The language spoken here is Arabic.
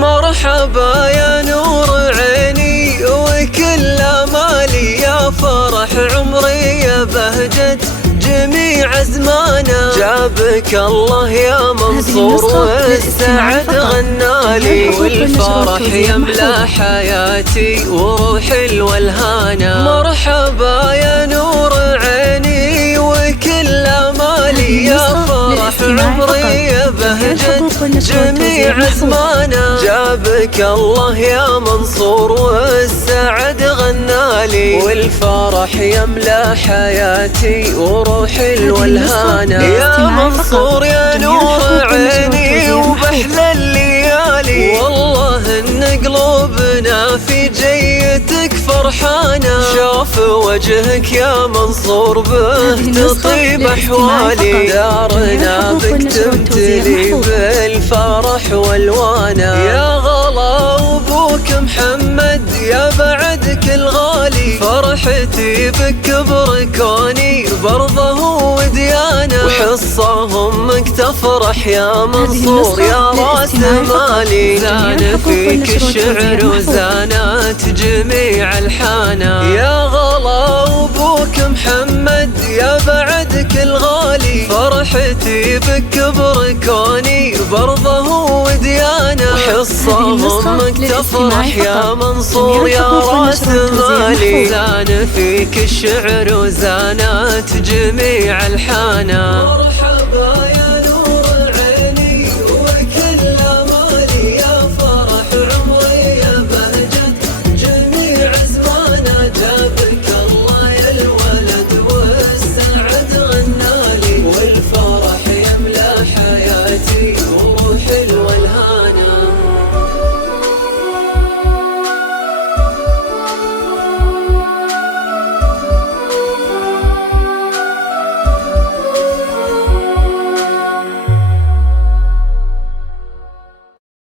مرحبا يا نور عيني وكل امالي، يا فرح عمري يا بهجة جميع ازمانا. جابك الله يا منصور والسعد غنالي، والفرح يملا حياتي وروحي والهانا. مرحبا يا نور عيني وكل امالي، يا فرح عمري يا بهجة جميع ازمانا. جابك الله يا منصور والسعد غنالي، والفرح يملا حياتي وروحي والهانا. يا منصور يا نور عيني وبحلى الليالي، والله ان قلوبنا في جيتك فرحانا. شوف وجهك يا منصور به تطيب احوالي، دارنا بك تمتلي بالفرح والوانا. يا غلا وابوك محمد يا بعد كل غالي، فرحتي بك كبر كوني برضه وديانا. وحصة امك تفرح يا منصور يا راس مالي، زان فيك الشعر وزانات جميع الحانا. يا غلا وابوك محمد يا بعد كل غالي، فرحتي بك كبر كوني برضه وديانا. وحصة امك تفرح يا منصور يا راس مالي، زان فيك الشعر وزانات جميع الحانا.